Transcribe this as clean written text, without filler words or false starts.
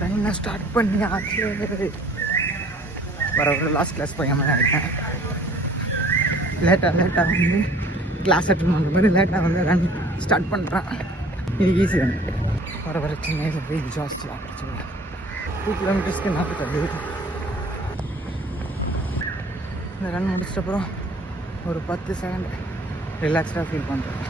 ரன்னை start பண்ணி ஆச்சு. வர லாஸ்ட் கிளாஸ் பையன் மாதிரி ஆகிட்டேன். லேட்டாக வந்து கிளாஸ் அட்டன் பண்ணுற மாதிரி லேட்டாக வந்து ரன் ஸ்டார்ட் பண்ணுறான். இது ஈஸி தான். வர சென்னையில் வெயில் ஜாஸ்தி ஆகிடுச்சு. 2 கிலோமீட்டர்ஸ்க்கு 40. இந்த ரன் முடிச்சிட்டப்புறம் ஒரு 10 செகண்ட் ரிலாக்ஸ்டாக ஃபீல் பண்ணுறேன்.